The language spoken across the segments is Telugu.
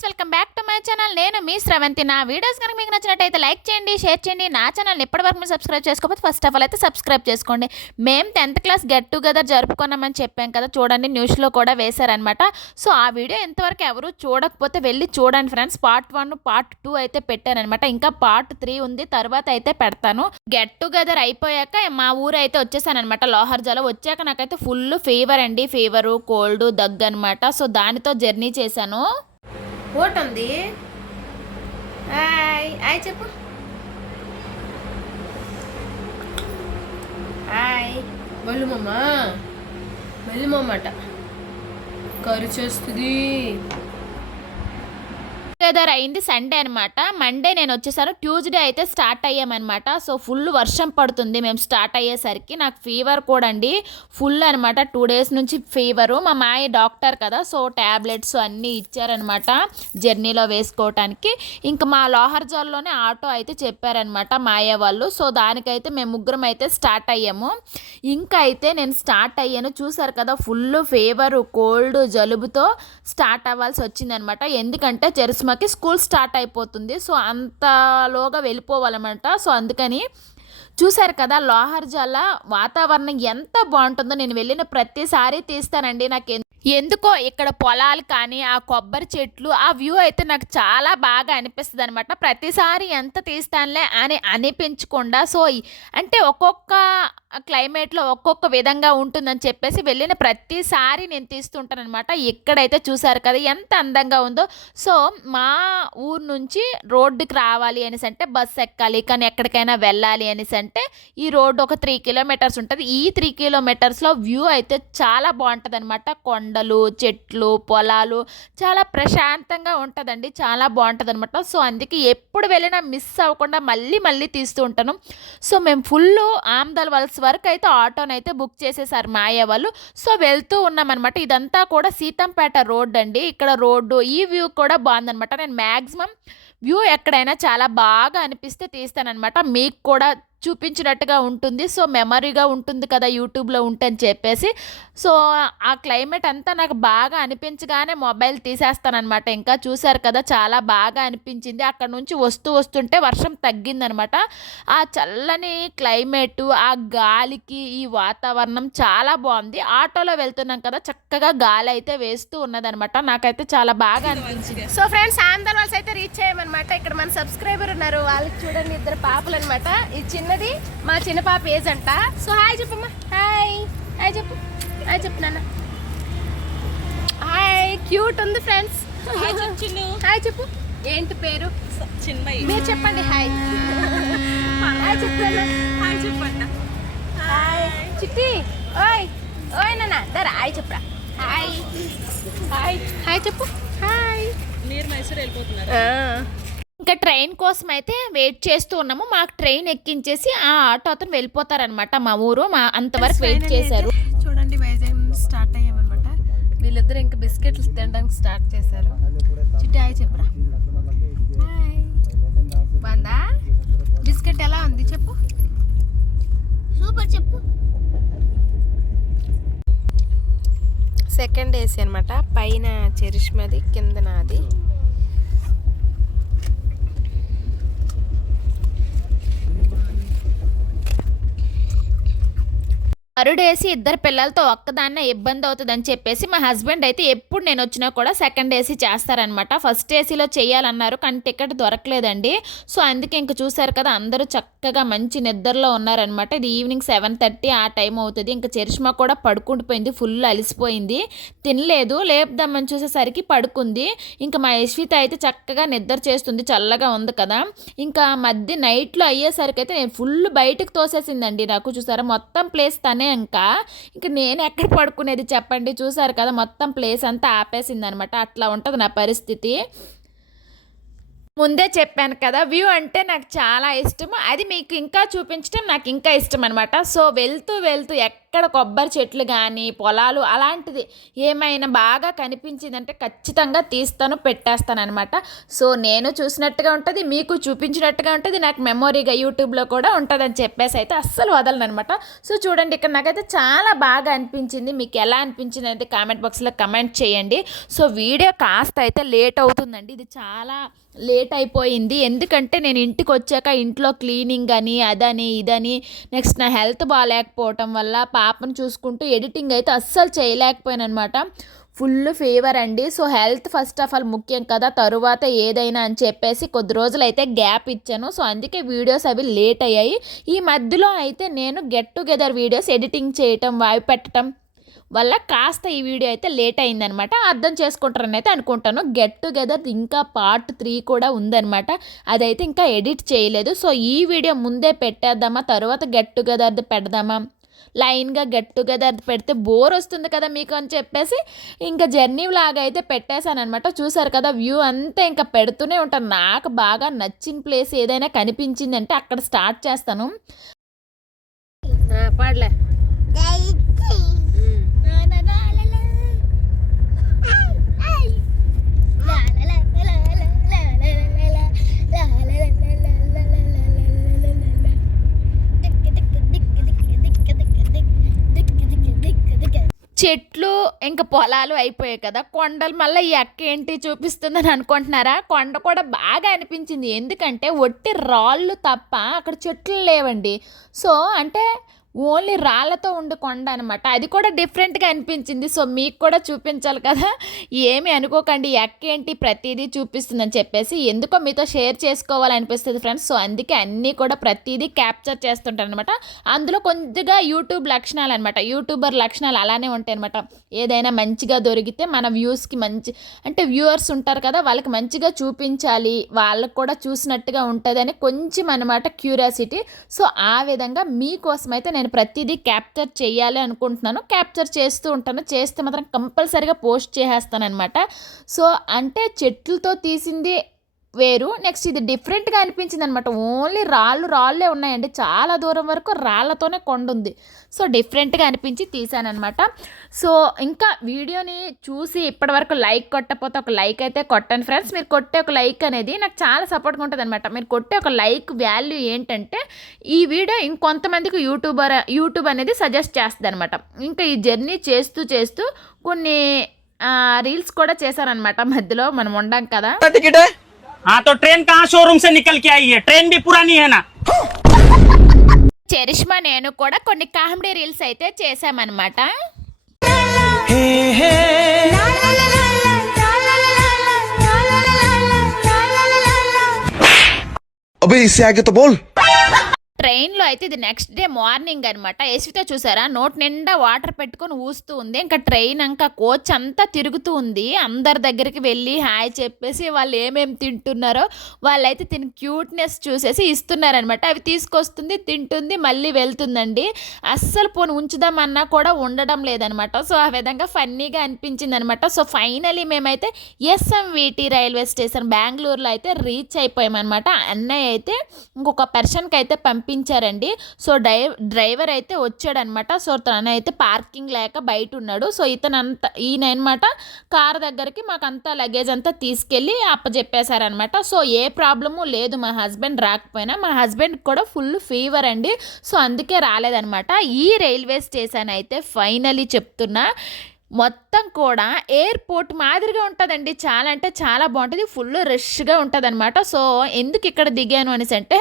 Friends, welcome back to my channel. నేను మీ శ్రవంతి. నా వీడియోస్ కనుక మీకు నచ్చినట్టయితే లైక్ చేయండి, షేర్ చేయండి. నా ఛానల్ని ఇప్పటివరకు మీరు సబ్స్క్రైబ్ చేసుకోకపోతే ఫస్ట్ ఆఫ్ ఆల్ అయితే సబ్స్క్రైబ్ చేసుకోండి. మేము 10th క్లాస్ గెట్ టుగెదర్ జరుపుకున్నామని చెప్పాం కదా, చూడండి న్యూస్లో కూడా వేశారనమాట. సో ఆ వీడియో ఎంతవరకు ఎవరు చూడకపోతే వెళ్ళి చూడండి ఫ్రెండ్స్. పార్ట్ 1 పార్ట్ 2 అయితే పెట్టానమాట. ఇంకా పార్ట్ 3 ఉంది, తర్వాత అయితే పెడతాను. గెట్ టుగెదర్ అయిపోయాక మా ఊరు అయితే వచ్చేసానమాట. లోహర్జాలో వచ్చాక నాకైతే ఫుల్ ఫీవర్ అండి, ఫీవరు, కోల్డ్, దగ్గు అనమాట. సో దానితో జర్నీ చేశాను. ఓట్ ఉంది. హాయ్ హాయ్ చెప్పు. హాయ్. మళ్ళీ మమ్మట కరు చేస్తుంది. టుగెదర్ అయింది సండే అనమాట. మండే నేను వచ్చేసాను. ట్యూస్డే అయితే స్టార్ట్ అయ్యామన్నమాట. సో ఫుల్ వర్షం పడుతుంది మేము స్టార్ట్ అయ్యేసరికి. నాకు ఫీవర్ కూడా అండి ఫుల్ అనమాట. 2 days నుంచి ఫీవరు. మా మాయ డాక్టర్ కదా, సో ట్యాబ్లెట్స్ అన్నీ ఇచ్చారనమాట జర్నీలో వేసుకోవటానికి. ఇంకా మా లోహర్జాల్లోనే ఆటో అయితే చెప్పారనమాట మాయ వాళ్ళు. సో దానికైతే మేము ముగ్గురం అయితే స్టార్ట్ అయ్యాము. ఇంకా అయితే నేను స్టార్ట్ అయ్యాను, చూసారు కదా ఫుల్ ఫీవరు, కోల్డ్, జలుబుతో స్టార్ట్ అవ్వాల్సి వచ్చిందనమాట. ఎందుకంటే చెరుసుమకి స్కూల్ స్టార్ట్ అయిపోతుంది. సో అంతలోగా వెళ్ళిపోవాలన్నమాట. సో అందుకని చూసారు కదా లోహర్జాల వాతావరణం ఎంత బాగుంటుందో. నేను వెళ్ళిన ప్రతిసారి తీస్తానండి. నాకు ఎందుకో ఇక్కడ పొలాలు కానీ ఆ కొబ్బరి చెట్లు ఆ వ్యూ అయితే నాకు చాలా బాగా అనిపిస్తుంది అనమాట. ప్రతిసారి ఎంత తీస్తానులే అని అనిపించకుండా, సో అంటే ఒక్కొక్క క్లైమేట్లో ఒక్కొక్క విధంగా ఉంటుందని చెప్పేసి వెళ్ళిన ప్రతిసారి నేను తీస్తుంటాను అనమాట. ఇక్కడైతే చూసారు కదా ఎంత అందంగా ఉందో. సో మా ఊరు నుంచి రోడ్డుకి రావాలి అనేసి అంటే బస్సు ఎక్కాలి, కానీ ఎక్కడికైనా వెళ్ళాలి అనేసి అంటే ఈ రోడ్డు ఒక 3 kilometers ఉంటుంది. ఈ 3 kilometersలో వ్యూ అయితే చాలా బాగుంటుంది అనమాట. కొండలు, చెట్లు, పొలాలు చాలా ప్రశాంతంగా ఉంటుందండి, చాలా బాగుంటుంది అనమాట. సో అందుకే ఎప్పుడు వెళ్ళినా మిస్ అవ్వకుండా మళ్ళీ తీస్తూ ఉంటాను. సో మేము ఫుల్ ఆమ్దల్ వలస వరకు అయితే ఆటోనైతే బుక్ చేసేసారు మాయ వాళ్ళు. సో వెళ్తూ ఉన్నామన్నమాట. ఇదంతా కూడా సీతంపేట రోడ్ అండి. ఇక్కడ రోడ్డు ఈ వ్యూ కూడా బాగుందనమాట. నేను మ్యాక్సిమం వ్యూ ఎక్కడైనా చాలా బాగా అనిపిస్తే తీస్తానన్నమాట. మీకు కూడా చూపించినట్టుగా ఉంటుంది. సో మెమరీగా ఉంటుంది కదా యూట్యూబ్లో ఉంటని చెప్పేసి. సో ఆ క్లైమేట్ అంతా నాకు బాగా అనిపించగానే మొబైల్ తీసేస్తానమాట. ఇంకా చూసారు కదా చాలా బాగా అనిపించింది. అక్కడ నుంచి వస్తుంటే వర్షం తగ్గిందనమాట. ఆ చల్లని క్లైమేటు, ఆ గాలికి ఈ వాతావరణం చాలా బాగుంది. ఆటోలో వెళ్తున్నాం కదా, చక్కగా గాలి అయితే వేస్తూ ఉన్నదనమాట. నాకైతే చాలా బాగా అనిపించింది. సో ఫ్రెండ్స్, ఆంధ్ర వాళ్ళస్ అయితే రీచ్ అయ్యామన్నమాట. ఇక్కడ మన సబ్స్క్రైబర్ ఉన్నారు, వాళ్ళకి చూడండి 2 పాపలు అనమాట. ఈ చిన్నది మా చిన్న పాప ఏజ్ అంట. సో హాయ్ చెప్పమ్మా. హాయ్ హాయ్ చెప్పు. హాయ్ చెప్పు నాన్న. హాయ్. క్యూట్ ఉంది ఫ్రెండ్స్. హాయ్ చెప్పు. ఏంటి పేరు? చిన్మయి. మీరు చెప్పండి హాయ్. హాయ్ చెప్పండి. హాయ్ చెప్పండి. హాయ్ చిట్టి. ఓయ్ ఓయ్ నాన్న దరా హాయ్ చెప్పరా. హాయ్ హాయ్ హాయ్ చెప్పు. హాయ్. మీరు మైసూర్ వెళ్ళిపోతున్నారు. ఇంకా ట్రైన్ కోసం అయితే వెయిట్ చేస్తూ ఉన్నాము. మాకు ట్రైన్ ఎక్కించేసి ఆ ఆటో అతను వెళ్ళిపోతారనమాట మా ఊరు. మా అంతవరకు వెయిట్ చేశారు. చూడండి వైజాగ్ స్టార్ట్ అయ్యామన్నమాట. వీళ్ళిద్దరు ఇంకా బిస్కెట్లు తినడానికి స్టార్ట్ చేశారు. చిట్టి హాయ్ చెప్పరా. హాయ్. బాగుందా బిస్కెట్? ఎలా ఉంది చెప్పు. సూపర్ చెప్పు. సెకండ్ ఏసీ అనమాట. పైన చరిష్మది, కింద నాది. థర్డ్ ఇద్దరు పిల్లలతో ఒక్కదాన్నే ఇబ్బంది అవుతుందని చెప్పేసి మా హస్బెండ్ అయితే ఎప్పుడు నేను వచ్చినా కూడా సెకండ్ ఏసీ చేస్తారనమాట. ఫస్ట్ ఏసీలో చేయాలన్నారు, కానీ టికెట్ దొరకలేదండి. సో అందుకే ఇంక చూసారు కదా అందరూ చక్కగా మంచి నిద్రలో ఉన్నారనమాట. ఇది ఈవినింగ్ 7:30 ఆ టైం అవుతుంది. ఇంకా చరిష్మా కూడా పడుకుండిపోయింది, ఫుల్ అలిసిపోయింది, తినలేదు. లేపుదామని చూసేసరికి పడుకుంది. ఇంకా మా యశ్విత అయితే చక్కగా నిద్ర చేస్తుంది, చల్లగా ఉంది కదా. ఇంకా మధ్య నైట్లో అయ్యేసరికి అయితే నేను ఫుల్ బయటకు తోసేసిందండి. నాకు చూసారా మొత్తం ప్లేస్ తనే. ఇంకా నేను ఎక్కడ పడుకునేది చెప్పండి. చూసారు కదా మొత్తం ప్లేస్ అంతా ఆపేసింది అనమాట. అట్లా ఉంటుంది నా పరిస్థితి. ముందే చెప్పాను కదా వ్యూ అంటే నాకు చాలా ఇష్టం. అది మీకు ఇంకా చూపించడం నాకు ఇంకా ఇష్టం అనమాట. సో వెళ్తూ ఎక్కడ కొబ్బరి చెట్లు కానీ పొలాలు అలాంటిది ఏమైనా బాగా కనిపించిందంటే ఖచ్చితంగా తీస్తాను, పెట్టేస్తాను అనమాట. సో నేను చూసినట్టుగా ఉంటుంది, మీకు చూపించినట్టుగా ఉంటుంది, నాకు మెమొరీగా యూట్యూబ్లో కూడా ఉంటుందని చెప్పేసి అయితే అస్సలు వదలను అనమాట. సో చూడండి, ఇక్కడ నాకైతే చాలా బాగా అనిపించింది. మీకు ఎలా అనిపించింది అయితే కామెంట్ బాక్స్లో కమెంట్ చేయండి. సో వీడియో కాస్త అయితే లేట్ అవుతుందండి, ఇది చాలా లేట్ అయిపోయింది. ఎందుకంటే నేను ఇంటికి వచ్చాక ఇంట్లో క్లీనింగ్ అని అదని ఇదని, నెక్స్ట్ నా హెల్త్ బాగాలేకపోవటం వల్ల పాపను చూసుకుంటూ ఎడిటింగ్ అయితే అస్సలు చేయలేకపోయాను అనమాట. ఫుల్ ఫీవర్ అండి. So health first of all ముఖ్యం కదా, తరువాత ఏదైనా అని చెప్పేసి కొద్ది రోజులు అయితే గ్యాప్ ఇచ్చాను. సో అందుకే వీడియోస్ అవి లేట్ అయ్యాయి. ఈ మధ్యలో అయితే నేను గెట్ టుగెదర్ వీడియోస్ ఎడిటింగ్ చేయటం, వాయి పెట్టడం వల్ల కాస్త ఈ వీడియో అయితే లేట్ అయిందనమాట. అర్థం చేసుకుంటారని అయితే అనుకుంటాను. గెట్ టుగెదర్ ఇంకా పార్ట్ 3 కూడా ఉందనమాట, అదైతే ఇంకా ఎడిట్ చేయలేదు. సో ఈ వీడియో ముందే పెట్టేద్దామా, తర్వాత గెట్ టుగెదర్ది పెడదామా, లైన్గా గెట్ టుగెదర్ పెడితే బోర్ వస్తుంది కదా మీకు అని చెప్పేసి ఇంకా జర్నీ లాగా అయితే పెట్టేశాను అనమాట. చూసారు కదా వ్యూ అంతా ఇంకా పెడుతూనే ఉంటాను. నాకు బాగా నచ్చిన ప్లేస్ ఏదైనా కనిపించిందంటే అక్కడ స్టార్ట్ చేస్తాను. పాడలే చెట్లు ఇంకా పొలాలు అయిపోయాయి కదా, కొండలు మళ్ళీ ఈ అక్క ఏంటి చూపిస్తుందని అనుకుంటున్నారా? కొండ కూడా బాగా అనిపించింది, ఎందుకంటే ఒట్టి రాళ్ళు తప్ప అక్కడ చెట్లు లేవండి. సో అంటే ఓన్లీ రాళ్ళతో ఉండి కొండ అనమాట, అది కూడా డిఫరెంట్గా అనిపించింది. సో మీకు కూడా చూపించాలి కదా, ఏమి అనుకోకండి ఎక్క ఏంటి ప్రతిదీ చూపిస్తుందని చెప్పేసి, ఎందుకో మీతో షేర్ చేసుకోవాలనిపిస్తుంది ఫ్రెండ్స్. సో అందుకే అన్నీ కూడా ప్రతిదీ క్యాప్చర్ చేస్తుంటాను అనమాట. అందులో కొద్దిగా యూట్యూబ్ లక్షణాలు అనమాట, యూట్యూబర్ లక్షణాలు అలానే ఉంటాయి అనమాట. ఏదైనా మంచిగా దొరికితే మన వ్యూస్కి మంచి అంటే వ్యూవర్స్ ఉంటారు కదా, వాళ్ళకి మంచిగా చూపించాలి, వాళ్ళకు కూడా చూసినట్టుగా ఉంటుంది అని కొంచెం అనమాట క్యూరియాసిటీ. సో ఆ విధంగా మీకోసం అయితే నేను ప్రతిదీ క్యాప్చర్ చేయాలి అనుకుంటున్నాను, క్యాప్చర్ చేస్తూ ఉంటాను. చేస్తే మాత్రం కంపల్సరీగా పోస్ట్ చేసేస్తాను అనమాట. సో అంటే చెట్లతో తీసింది వేరు, నెక్స్ట్ ఇది డిఫరెంట్గా అనిపించింది అనమాట. ఓన్లీ రాళ్ళే ఉన్నాయండి, చాలా దూరం వరకు రాళ్ళతోనే కొండ ఉంది. సో డిఫరెంట్గా అనిపించి తీసానమాట. సో ఇంకా వీడియోని చూసి ఇప్పటివరకు లైక్ కొట్టకపోతే ఒక లైక్ అయితే కొట్టండి ఫ్రెండ్స్. మీరు కొట్టే ఒక లైక్ అనేది నాకు చాలా సపోర్ట్గా ఉంటుంది అనమాట. మీరు కొట్టే ఒక లైక్ వాల్యూ ఏంటంటే ఈ వీడియో ఇంకొంతమందికి యూట్యూబ్ అనేది సజెస్ట్ చేస్తుంది అనమాట. ఇంకా ఈ జర్నీ చేస్తూ కొన్ని రీల్స్ కూడా చేశారనమాట మధ్యలో, మనం ఉండం కదా. हाँ तो ट्रेन कहाँ शोरूम से निकल के आई है, ट्रेन भी पुरानी है ना. చరిష్మా నేను కూడా కొన్ని కామెడీ రీల్స్ అయితే చేశామన్నమాట. अबे इससे आगे तो बोल. ట్రైన్లో అయితే ఇది నెక్స్ట్ డే మార్నింగ్ అనమాట. యశ్విత చూసారా నోట్ నిండా వాటర్ పెట్టుకొని ఊస్తూ ఉంది. ఇంకా ట్రైన్ ఇంకా కోచ్ అంతా తిరుగుతూ ఉంది. అందరి దగ్గరికి వెళ్ళి హాయ్ చెప్పేసి వాళ్ళు ఏమేమి తింటున్నారో వాళ్ళైతే తిని క్యూట్నెస్ చూసేసి ఇస్తున్నారనమాట. అవి తీసుకొస్తుంది, తింటుంది, మళ్ళీ వెళ్తుందండి. అస్సలు పోను ఉంచుదామన్నా కూడా ఉండడం లేదనమాట. సో ఆ విధంగా ఫన్నీగా అనిపించింది అనమాట. సో ఫైనలీ మేమైతే ఎస్ఎంవిటి రైల్వే స్టేషన్ బెంగళూరులో అయితే రీచ్ అయిపోయామన్నమాట. అన్నయ్య అయితే ఇంకొక పర్సన్కి అయితే పంపించారండి. సో డ్రైవర్ అయితే వచ్చాడనమాట. సో తనైతే పార్కింగ్ లేక బయట ఉన్నాడు. సో ఈయన అనమాట కార్ దగ్గరికి మాకంతా లగేజ్ అంతా తీసుకెళ్ళి అప్పచెప్పేశారనమాట. సో ఏ ప్రాబ్లము లేదు, మా హస్బెండ్ రాకపోయినా. మా హస్బెండ్ కూడా ఫుల్ ఫీవర్ అండి. సో అందుకే రాలేదనమాట. ఈ రైల్వే స్టేషన్ అయితే ఫైనలీ చెప్తున్నా మొత్తం కూడా ఎయిర్పోర్ట్ మాదిరిగా ఉంటుందండి. చాలా అంటే చాలా బాగుంటుంది, ఫుల్ రష్గా ఉంటుంది అనమాట. సో ఎందుకు ఇక్కడ దిగాను అనేసి అంటే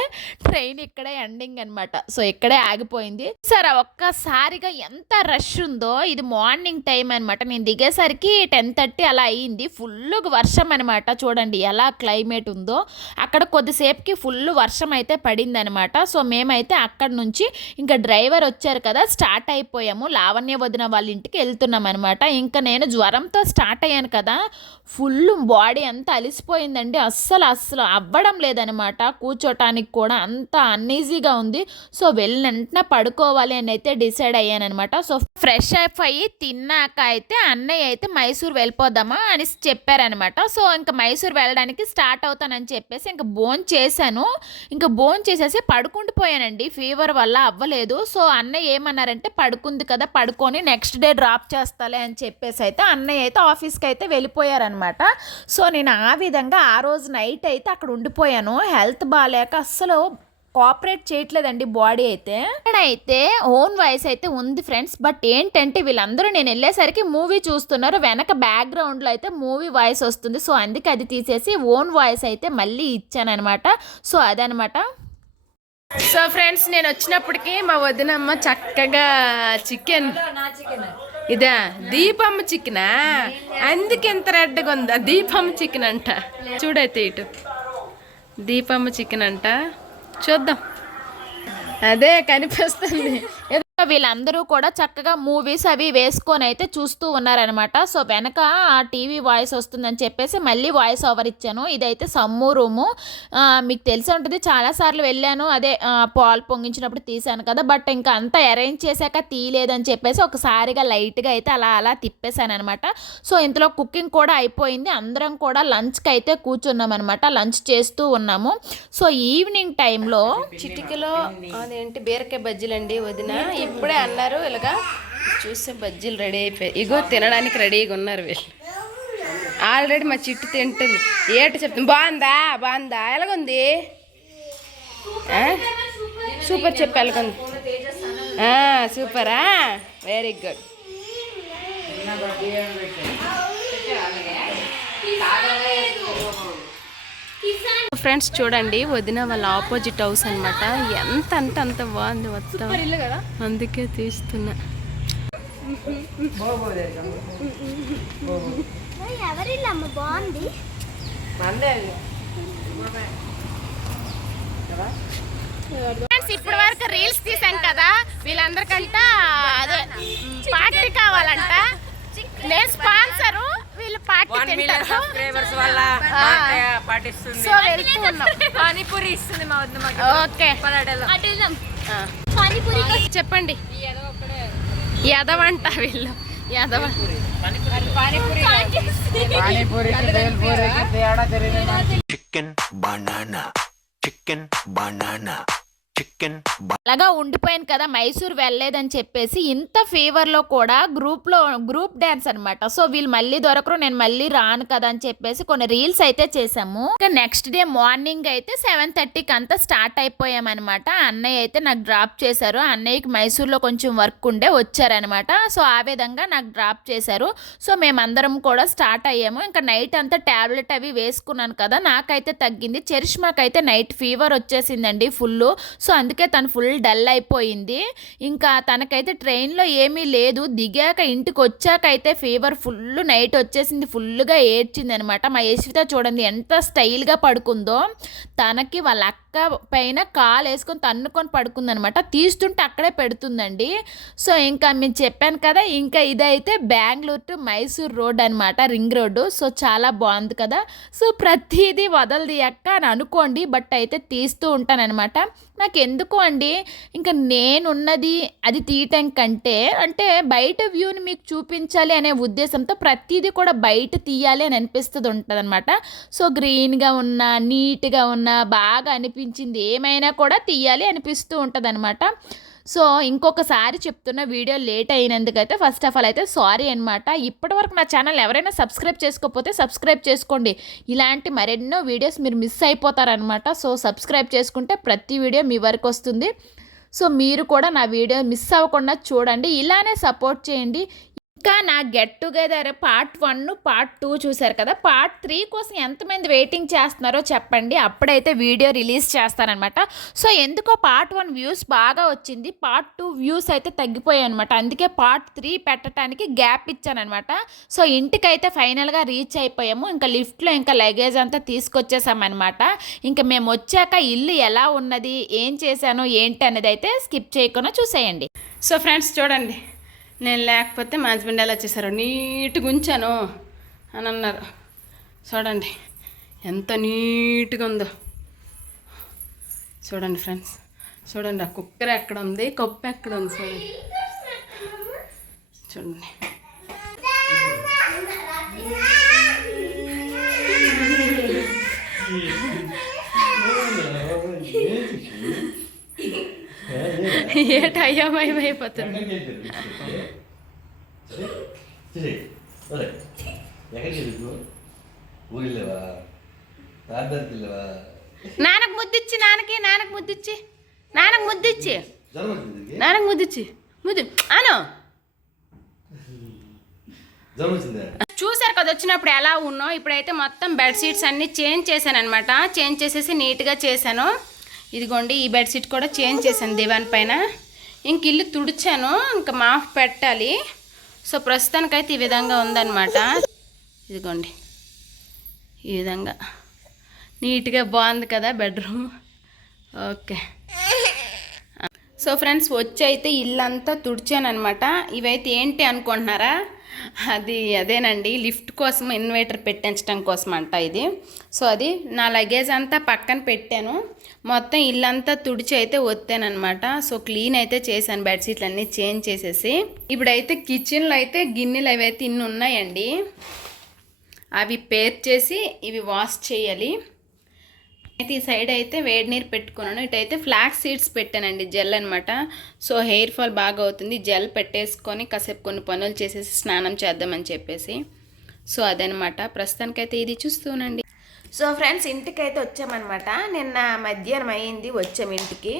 ట్రైన్ ఇక్కడే ఎండింగ్ అనమాట. సో ఇక్కడే ఆగిపోయింది. సరే ఒక్కసారిగా ఎంత రష్ ఉందో, ఇది మార్నింగ్ టైం అనమాట. నేను దిగేసరికి 10:30 అలా అయ్యింది. ఫుల్ వర్షం అనమాట. చూడండి ఎలా క్లైమేట్ ఉందో. అక్కడ కొద్దిసేపుకి ఫుల్ వర్షం అయితే పడింది అనమాట. సో మేమైతే అక్కడ నుంచి ఇంకా డ్రైవర్ వచ్చారు కదా, స్టార్ట్ అయిపోయాము. లావణ్య వదిన వాళ్ళ ఇంటికి వెళ్తున్నాం అనమాట. అనమాట. ఇంకా నేను జ్వరంతో స్టార్ట్ అయ్యాను కదా, ఫుల్ బాడీ అంతా అలిసిపోయిందండి. అస్సలు అవ్వడం లేదనమాట. కూర్చోటానికి కూడా అంత అన్ఈజీగా ఉంది. సో వెళ్ళిన పడుకోవాలి అని అయితే డిసైడ్ అయ్యానమాట. సో ఫ్రెష్ అప్ అయ్యి తిన్నాక అయితే అన్నయ్య అయితే మైసూర్ వెళ్ళిపోదామా అని చెప్పారనమాట. సో ఇంకా మైసూర్ వెళ్ళడానికి స్టార్ట్ అవుతానని చెప్పేసి ఇంకా చేశాను. ఇంకా చేసేసి పడుకుండిపోయానండి. ఫీవర్ వల్ల అవ్వలేదు. సో అన్నయ్య ఏమన్నారంటే పడుకుంది కదా, పడుకొని నెక్స్ట్ డే డ్రాప్ చేస్తాలే అని చెప్పేసి అయితే అన్నయ్య అయితే ఆఫీస్కి అయితే వెళ్ళిపోయారనమాట. సో నేను ఆ విధంగా ఆ రోజు నైట్ అయితే అక్కడ ఉండిపోయాను. హెల్త్ బాగాలేక అస్సలు కోఆపరేట్ చేయట్లేదండి బాడీ అయితే. ఇక్కడైతే ఓన్ వాయిస్ అయితే ఉంది ఫ్రెండ్స్. బట్ ఏంటంటే వీళ్ళందరూ నేను వెళ్ళేసరికి మూవీ చూస్తున్నారు, వెనక బ్యాక్గ్రౌండ్లో అయితే మూవీ వాయిస్ వస్తుంది. సో అందుకే అది తీసేసి ఓన్ వాయిస్ అయితే మళ్ళీ ఇచ్చానమాట. సో అదనమాట. సో ఫ్రెండ్స్, నేను వచ్చినప్పటికి మా వదినమ్మ చక్కగా చికెన్, ఇదా దీపమ్మ చికెనా, అందుకే ఎంత రెడ్గా ఉందా, దీపమ్మ చికెన్ అంట. చూడైతే ఇటు దీపమ్మ చికెన్ అంట, చూద్దాం. అదే కనిపిస్తుంది. వీళ్ళందరూ కూడా చక్కగా మూవీస్ అవి వేసుకొని అయితే చూస్తూ ఉన్నారనమాట. సో వెనక ఆ టీవీ వాయిస్ వస్తుందని చెప్పేసి మళ్ళీ వాయిస్ ఓవర్ ఇచ్చాను. ఇదైతే సమ్ము రూము. మీకు తెలిసి ఉంటుంది, చాలాసార్లు వెళ్ళాను. అదే పాలు పొంగించినప్పుడు తీసాను కదా. బట్ ఇంకా అంతా అరేంజ్ చేశాక తీయలేదని చెప్పేసి ఒకసారిగా లైట్గా అయితే అలా తిప్పేశాను అనమాట. సో ఇంతలో కుకింగ్ కూడా అయిపోయింది. అందరం కూడా లంచ్కి అయితే కూర్చున్నాం అనమాట. లంచ్ చేస్తూ ఉన్నాము. సో ఈవినింగ్ టైంలో చిటికలో అదేంటి బీరకాయ బజ్జీలండి వదిన ఇప్పుడే అన్నారు. ఇలాగా చూస్తే బజ్జీలు రెడీ అయిపోయాయి. ఇగో తినడానికి రెడీగా ఉన్నారు వీళ్ళు. ఆల్రెడీ మా చిట్టు తింటుంది. ఏటి చెప్తుంది, బాగుందా ఎలాగుంది, సూపర్ చెప్పి ఎలాగుంది, సూపరా, వెరీ గుడ్. ఫ్రెండ్స్ చూడండి, వదిన వాళ్ళ ఆపోజిట్ హౌస్ అనమాట. ఎంత అంటే అంత బాగుంది మొత్తం, అందుకే తీస్తున్నా. ఇప్పటి వరకు రీల్స్ తీసాం కదా, వీళ్ళందరికంట అదే పార్టీ కావాలంట. నేను స్పాన్సరు, వీళ్ళు పార్టీ తింటారు. సో వెళ్తూ ఉన్నాం. పానీపూరి ఇస్తుంది మా వద్ద. ఓకే చెప్పండి. యదవంట వీళ్ళు, యదవ. Chicken banana. Chicken banana. Chicken అలాగా ఉండిపోయాను కదా, మైసూర్ వెళ్ళలేదని చెప్పేసి. ఇంత ఫీవర్లో కూడా గ్రూప్ డ్యాన్స్ అనమాట. సో వీళ్ళు మళ్ళీ దొరకరు, నేను మళ్ళీ రాను కదా అని చెప్పేసి కొన్ని రీల్స్ అయితే చేసాము. ఇంకా నెక్స్ట్ డే మార్నింగ్ అయితే 7:30కి అంతా స్టార్ట్ అయిపోయామన్నమాట. అన్నయ్య అయితే నాకు డ్రాప్ చేశారు. అన్నయ్యకి మైసూర్లో కొంచెం వర్క్ ఉండే వచ్చారనమాట. సో ఆ విధంగా నాకు డ్రాప్ చేశారు. సో మేమందరం కూడా స్టార్ట్ అయ్యాము. ఇంకా నైట్ అంతా ట్యాబ్లెట్ అవి వేసుకున్నాను కదా, నాకైతే తగ్గింది. చరిష్మాకైతే నైట్ ఫీవర్ వచ్చేసిందండి ఫుల్. సో అందుకే తను ఫుల్ డల్ అయిపోయింది. ఇంకా తనకైతే ట్రైన్లో ఏమీ లేదు, దిగాక ఇంటికి వచ్చాక అయితే ఫీవర్ ఫుల్ నైట్ వచ్చేసింది, ఫుల్గా ఏడ్చింది అనమాట. మా యశ్విత చూడండి ఎంత స్టైల్గా పడుకుందో. తనకి వాళ్ళ అక్క పైన కాలు వేసుకొని తన్నుకొని పడుకుందనమాట. తీస్తుంటే అక్కడే పెడుతుందండి. సో ఇంకా మేము చెప్పాను కదా, ఇంకా ఇదైతే బెంగళూరు టు మైసూర్ రోడ్ అనమాట, రింగ్ రోడ్డు. సో చాలా బాగుంది కదా. సో ప్రతిదీ వదలది అక్క అని అనుకోండి, బట్ అయితే తీస్తూ ఉంటానన్నమాట. నాకు ఎందుకు అండి, ఇంకా నేనున్నది అది తీయటం కంటే అంటే బయట వ్యూని మీకు చూపించాలి అనే ఉద్దేశంతో ప్రతిదీ కూడా బయట తీయాలి అని అనిపిస్తుంది ఉంటుంది అనమాట. సో గ్రీన్గా ఉన్న, నీట్గా ఉన్న, బాగా అనిపించింది ఏమైనా కూడా తీయాలి అనిపిస్తూ ఉంటుంది అనమాట. సో ఇంకొకసారి చెప్తున్న, వీడియో లేట్ అయినందుకైతే ఫస్ట్ ఆఫ్ ఆల్ అయితే సారీ అనమాట. ఇప్పటివరకు నా ఛానల్ ఎవరైనా సబ్స్క్రైబ్ చేసుకోకపోతే సబ్స్క్రైబ్ చేసుకోండి. ఇలాంటి మరెన్నో వీడియోస్ మీరు మిస్ అయిపోతారనమాట. సో సబ్స్క్రైబ్ చేసుకుంటే ప్రతి వీడియో మీ వరకు వస్తుంది. సో మీరు కూడా నా వీడియో మిస్ అవ్వకుండా చూడండి, ఇలానే సపోర్ట్ చేయండి. ఇంకా నా గెట్ టుగెదర్ పార్ట్ 1, పార్ట్ 2 చూశారు కదా, పార్ట్ 3 కోసం ఎంతమంది వెయిటింగ్ చేస్తున్నారో చెప్పండి. అప్పుడైతే వీడియో రిలీజ్ చేస్తారనమాట. సో ఎందుకో పార్ట్ 1 వ్యూస్ బాగా వచ్చింది, పార్ట్ 2 వ్యూస్ అయితే తగ్గిపోయాయి అనమాట. అందుకే పార్ట్ 3 పెట్టడానికి గ్యాప్ ఇచ్చానమాట. సో ఇంటికైతే ఫైనల్గా రీచ్ అయిపోయాము. ఇంకా లిఫ్ట్లో ఇంకా లగేజ్ అంతా తీసుకొచ్చేసామన్నమాట. ఇంకా మేము వచ్చాక ఇల్లు ఎలా ఉన్నది, ఏం చేశాను ఏంటి అనేది అయితే స్కిప్ చేయకుండా చూసేయండి. సో ఫ్రెండ్స్ చూడండి, నేను లేకపోతే మా హస్బెండ్ ఎలా చేశారు, నీట్గా ఉంచాను అని అన్నారు. చూడండి ఎంత నీట్గా ఉందో చూడండి ఫ్రెండ్స్. చూడండి ఆ కుక్కర్ ఎక్కడ ఉంది, కప్పు ఎక్కడ ఉంది చూడండి. చూడండి ఏట అయ్యామయం అయిపోతుంది. నాన్నకు ముద్దిచ్చి, నాన్నకు ముద్దిచ్చి ముద్దు అను. చూసారు కదా వచ్చినప్పుడు ఎలా ఉన్నావు. ఇప్పుడైతే మొత్తం బెడ్షీట్స్ అన్నీ చేంజ్ చేశాను అనమాట. చేంజ్ చేసేసి నీట్గా చేశాను. ఇదిగోండి ఈ బెడ్షీట్ కూడా చేంజ్ చేశాను దివాన్ పైన. ఇంక ఇల్లు తుడిచాను, ఇంకా మాఫ్ పెట్టాలి. సో ప్రస్తుతానికైతే ఈ విధంగా ఉందన్నమాట. ఇదిగోండి ఈ విధంగా నీట్గా బాగుంది కదా బెడ్రూమ్. ఓకే సో ఫ్రెండ్స్ వచ్చి అయితే ఇల్లంతా తుడిచాను అనమాట. ఇవైతే ఏంటి అనుకుంటున్నారా, అదేనండి లిఫ్ట్ కోసం ఇన్వర్టర్ పెట్టించడం కోసం అంట ఇది. సో అది నా లగేజ్ అంతా పక్కన పెట్టాను. మొత్తం ఇల్లంతా తుడిచి అయితే వస్తానమాట. సో క్లీన్ అయితే చేశాను, బెడ్షీట్లు అన్నీ చేంజ్ చేసేసి. ఇప్పుడైతే కిచెన్లో అయితే గిన్నెలు అవైతే ఇన్ని ఉన్నాయండి. అవి పేర్ చేసి ఇవి వాష్ చేయాలి. అయితే ఈ సైడ్ అయితే వేడి నీరు పెట్టుకున్నాను. ఇటైతే ఫ్లాక్స్ సీడ్స్ పెట్టానండి, జెల్ అనమాట. సో హెయిర్ ఫాల్ బాగా అవుతుంది. జెల్ పెట్టేసుకొని కాసేపు కొన్ని పనులు చేసేసి స్నానం చేద్దామని చెప్పేసి. సో అదనమాట. ప్రస్తుతానికైతే ఇది చూస్తూనండి. సో ఫ్రెండ్స్ ఇంటికైతే వచ్చామన్నమాట. నిన్న మధ్యాహ్నం అయింది వచ్చాము ఇంటికి.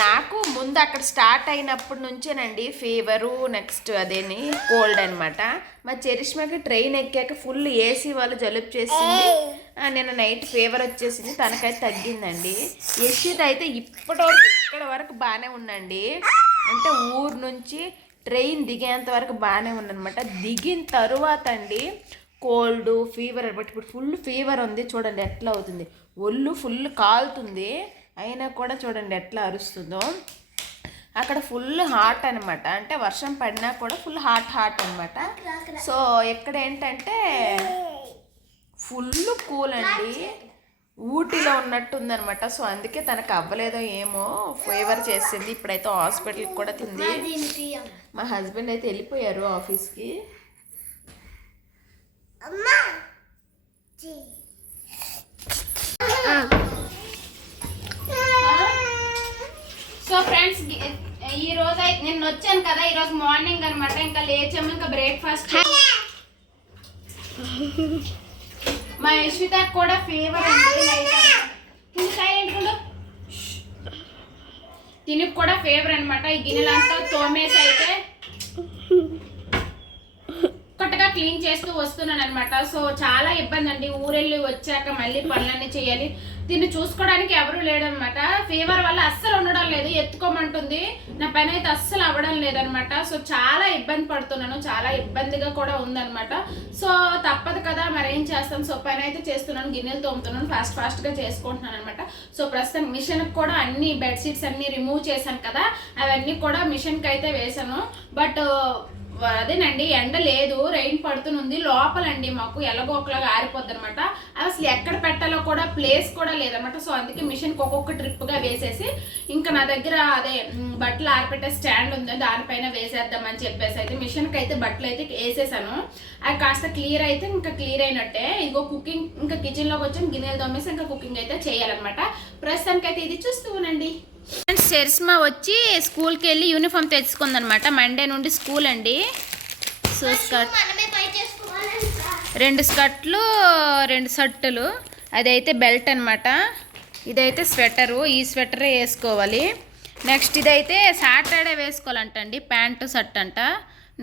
నాకు ముందు అక్కడ స్టార్ట్ అయినప్పటి నుంచేనండి ఫీవరు, నెక్స్ట్ అదేని కోల్డ్ అనమాట. మా చరిష్మాకి ట్రైన్ ఎక్కాక ఫుల్ ఏసీ వాళ్ళు జలుబు చేసింది. నిన్న నైట్ ఫీవర్ వచ్చేసింది, తనకైతే తగ్గిందండి. యశ్విత్ అయితే ఇప్పటివరకు ఇక్కడ వరకు బాగానే ఉందండి. అంటే ఊరు నుంచి ట్రైన్ దిగేంత వరకు బాగానే ఉందన్నమాట. దిగిన తరువాత అండి కోల్డ్ ఫీవర్ అనమాట. ఇప్పుడు ఫుల్ ఫీవర్ ఉంది, చూడండి ఎట్లా అవుతుంది. ఒళ్ళు ఫుల్ కాలుతుంది, అయినా కూడా చూడండి ఎట్లా అరుస్తుందో. అక్కడ ఫుల్ హాట్ అనమాట. అంటే వర్షం పడినా కూడా ఫుల్ హాట్ అనమాట. సో ఇక్కడ ఏంటంటే ఫుల్ కూల్ అండి, ఊటీలో ఉన్నట్టు ఉందనమాట. సో అందుకే తనకు అవ్వలేదో ఏమో ఫీవర్ చేసింది. ఇప్పుడైతే హాస్పిటల్కి కూడా తింది. మా హస్బెండ్ అయితే వెళ్ళిపోయారు ఆఫీస్కి. సో ఫ్రెండ్స్ ఈ రోజు అయితే నేను వచ్చాను కదా, ఈరోజు మార్నింగ్ అనమాట. ఇంకా లేచాము, ఇంకా బ్రేక్ఫాస్ట్. మా యశ్విత కూడా ఫీవర్ తినికి కూడా ఫీవర్ అనమాట. ఈ గిన్నెలంతా తోమేసి అయితే ఒక్కటిగా క్లీన్ చేస్తూ వస్తున్నాను అనమాట. సో చాలా ఇబ్బంది అండి, ఊరెళ్ళి వచ్చాక మళ్ళీ పనులన్నీ చేయాలి. దీన్ని చూసుకోవడానికి ఎవరు లేడనమాట. ఫీవర్ వల్ల అస్సలు ఉండడం లేదు, ఎత్తుకోమంటుంది. నా పని అయితే అస్సలు అవ్వడం లేదనమాట. సో చాలా ఇబ్బంది పడుతున్నాను, చాలా ఇబ్బందిగా కూడా ఉందనమాట. సో తప్పదు కదా, మరి ఏం చేస్తాను. సో పని అయితే చేస్తున్నాను, గిన్నెలు తోముతున్నాను, ఫాస్ట్గా చేసుకుంటున్నాను అనమాట. సో ప్రస్తుతం మిషన్కి కూడా అన్ని బెడ్షీట్స్ అన్నీ రిమూవ్ చేశాను కదా, అవన్నీ కూడా మిషన్కి అయితే వేసాను. బట్ అదేనండి ఎండ లేదు, రెయిన్ పడుతుంది లోపలండి. మాకు ఎలాగో ఒకలాగా ఆరిపోద్ది అనమాట. అసలు ఎక్కడ పెట్టాలో కూడా ప్లేస్ కూడా లేదనమాట. సో అందుకే మిషన్కి ఒక్కొక్క ట్రిప్గా వేసేసి ఇంకా నా దగ్గర అదే బట్టలు ఆరిపెట్టే స్టాండ్ ఉంది, దానిపైన వేసేద్దామని చెప్పేసి అయితే మిషన్కి అయితే బట్టలు అయితే వేసేసాను. అది కాస్త క్లియర్ అయితే ఇంకా క్లియర్ అయినట్టే. ఇదిగో కుకింగ్ ఇంకా కిచెన్లోకి వచ్చాను, గిన్నెలు తోమేసి ఇంకా కుకింగ్ అయితే చేయాలన్నమాట. ప్రస్తుతానికి అయితే ఇది చూస్తూ ఉండండి. చరిష్మా వచ్చి స్కూల్కి వెళ్ళి యూనిఫామ్ తెచ్చుకుందనమాట. మండే నుండి స్కూల్ అండి. సో స్కర్ట్ 2 స్కర్ట్లు 2 షర్టులు, అదైతే బెల్ట్ అనమాట. ఇదైతే స్వెటరు, ఈ స్వెటరే వేసుకోవాలి. నెక్స్ట్ ఇదైతే సాటర్డే వేసుకోవాలంటండి, ప్యాంటు షర్ట్ అంట.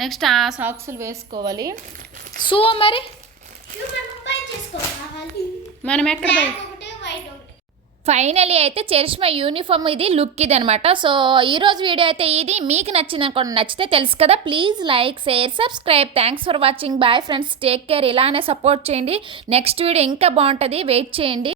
నెక్స్ట్ ఆ సాక్సులు వేసుకోవాలి. షూ మరి మనం ఎక్కడ ఫైనలీ అయితే చరిష్మా యూనిఫామ్ ఇది లుక్ ఇది అనమాట. సో ఈరోజు వీడియో అయితే ఇది. మీకు నచ్చింది అనుకోండి, నచ్చితే తెలుసు కదా, please like share subscribe. Thanks for watching. Bye friends, take care. ఇలానే సపోర్ట్ చేయండి. నెక్స్ట్ వీడియో ఇంకా బాగుంటుంది, వెయిట్ చేయండి.